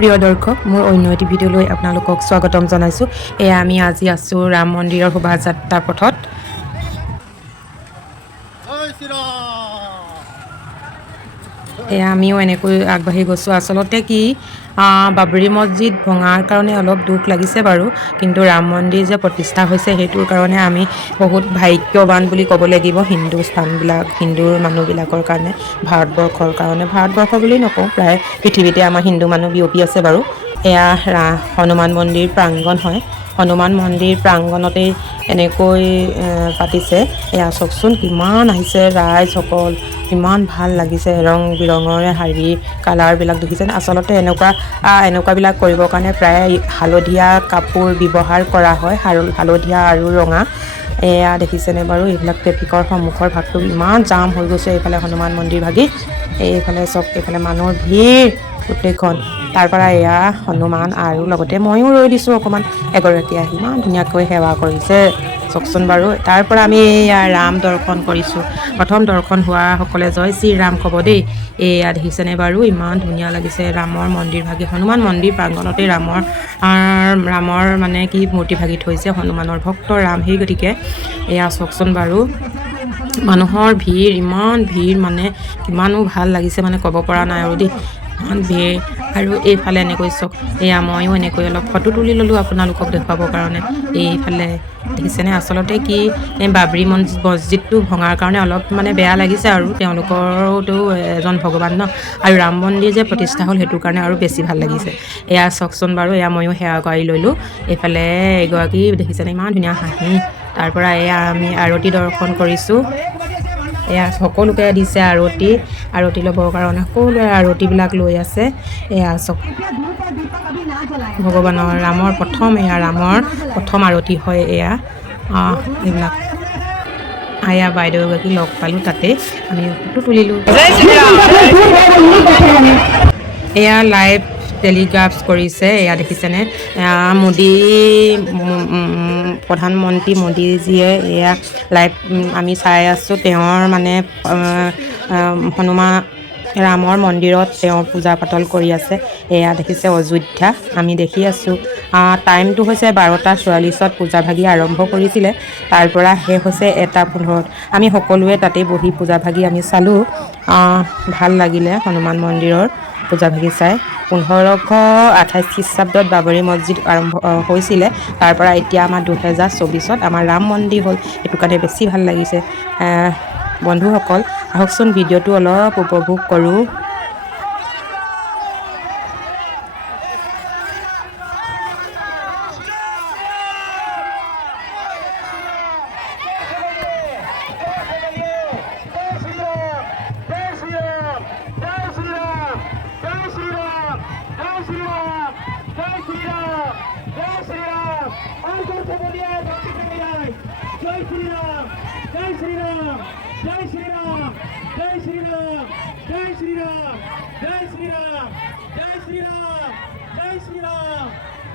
প্ৰিয় দৰ্শক মোৰ অন্য এটি ভিডিঅ'লৈ আপোনালোকক স্বাগতম জনাইছোঁ। এয়া আমি আজি আছোঁ ৰাম মন্দিৰৰ শোভাযাত্ৰা পথত। এয়া আমিও এনেকৈ আগবাঢ়ি গৈছোঁ। আচলতে কি বাবৰি মছজিদ ভঙাৰ কাৰণে অলপ দুখ লাগিছে বাৰু, কিন্তু ৰাম মন্দিৰ যে প্ৰতিষ্ঠা হৈছে সেইটোৰ কাৰণে আমি বহুত ভাগ্যৱান বুলি ক'ব লাগিব। হিন্দুৰ মানুহবিলাকৰ কাৰণে, ভাৰতবৰ্ষৰ কাৰণে, ভাৰতবৰ্ষ বুলি নকওঁ, প্ৰায় পৃথিৱীতে আমাৰ হিন্দু মানুহ বিয়পি আছে বাৰু। এয়া হনুমান মন্দিৰ প্ৰাংগণ হয়। হনুমান মন্দিৰ প্ৰাংগণতেই এনেকৈ পাতিছে। এয়া চাওকচোন কিমান আহিছে ৰাইজসকল, ইমান ভাল লাগিছে। ৰং বিৰঙৰে শাৰী কালাৰবিলাক দেখিছেনে? আচলতে এনেকুৱাবিলাক কৰিবৰ কাৰণে প্ৰায় হালধীয়া কাপোৰ ব্যৱহাৰ কৰা হয়, হালধীয়া আৰু ৰঙা। এয়া দেখিছেনে বাৰু? এইবিলাক ট্ৰেফিকৰ সন্মুখৰ ভাগটো ইমান জাম হৈ গৈছে। এইফালে হনুমান মন্দিৰ ভাগি, এইফালে চব এইফালে মানুহৰ ভিৰ গোটেইখন। তাৰ পৰা এয়া হনুমান আৰু লগতে ময়ো ৰৈ দিছোঁ অকণমান। এগৰাকী আহি ইমান ধুনীয়াকৈ সেৱা কৰিছে চাওকচোন বাৰু। তাৰ পৰা আমি এয়া ৰাম দৰ্শন কৰিছোঁ। প্ৰথম দৰ্শন হোৱাসকলে জয় শ্ৰী ৰাম ক'ব দেই। এয়া দেখিছেনে বাৰু? ইমান ধুনীয়া লাগিছে ৰামৰ মন্দিৰ ভাগি। হনুমান মন্দিৰ প্ৰাংগণতে ৰামৰ মানে কি মূৰ্তি ভাগি থৈছে, হনুমানৰ ভক্ত ৰাম, সেই গতিকে এয়া চাওকচোন বাৰু। মানুহৰ ভিৰ, ইমান ভিৰ মানে কিমানো ভাল লাগিছে মানে ক'ব পৰা নাই আৰু দেই, ইমান ভিৰ। আৰু এইফালে এনেকৈ চাওক, এয়া ময়ো এনেকৈ অলপ ফটো তুলি ল'লোঁ আপোনালোকক দেখুৱাবৰ কাৰণে। এইফালে দেখিছেনে? আচলতে কি বাবৰি মছজিদটো ভঙাৰ কাৰণে অলপ মানে বেয়া লাগিছে আৰু, তেওঁলোকৰোতো এজন ভগৱান ন, আৰু ৰাম মন্দিৰ যে প্ৰতিষ্ঠা হ'ল সেইটো কাৰণে আৰু বেছি ভাল লাগিছে। এয়া চাওকচোন বাৰু, এয়া ময়ো সেৱা কৰি ল'লোঁ। এইফালে এগৰাকী দেখিছেনে ইমান ধুনীয়া হাঁহি। তাৰ পৰা এয়া আমি আৰতি দৰ্শন কৰিছোঁ। এয়া সকলোকে দিছে আৰতি ল'বৰ কাৰণে, সকলোৱে আৰতিবিলাক লৈ আছে। এয়া চাওক ভগৱানৰ ৰামৰ প্ৰথম আৰতি হয় এয়া। এইবিলাক এয়া বাইদেউ এগৰাকী লগ পালোঁ, তাতে আমি ফটো তুলিলোঁ। এয়া লাইভ টেলিগ্ৰাফ কৰিছে, এয়া দেখিছেনে? প্ৰধানমন্ত্ৰী মোদীজীয়ে এয়া লাইভ আমি চাই আছোঁ। তেওঁৰ মানে ৰামৰ মন্দিৰত তেওঁ পূজা পাতল কৰি আছে। এয়া দেখিছে অযোধ্যা, আমি দেখি আছোঁ। টাইমটো হৈছে 12:44 পূজা ভাগি আৰম্ভ কৰিছিলে, তাৰ পৰা শেষ হৈছে 1:15। আমি সকলোৱে তাতে বহি পূজা ভাগি আমি চালোঁ। ভাল লাগিলে হনুমান মন্দিৰৰ পূজা ভাগি চাই। 1528 খ্ৰীষ্টাব্দত বাবৰি মছজিদ আৰম্ভ হৈছিলে, তাৰ পৰা এতিয়া আমাৰ 2024ত আমাৰ ৰাম মন্দিৰ হ'ল, সেইটো কাৰণে বেছি ভাল লাগিছে। বন্ধুসকল আহকচোন ভিডিঅ'টো অলপ উপভোগ কৰোঁ।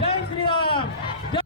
जय श्री राम।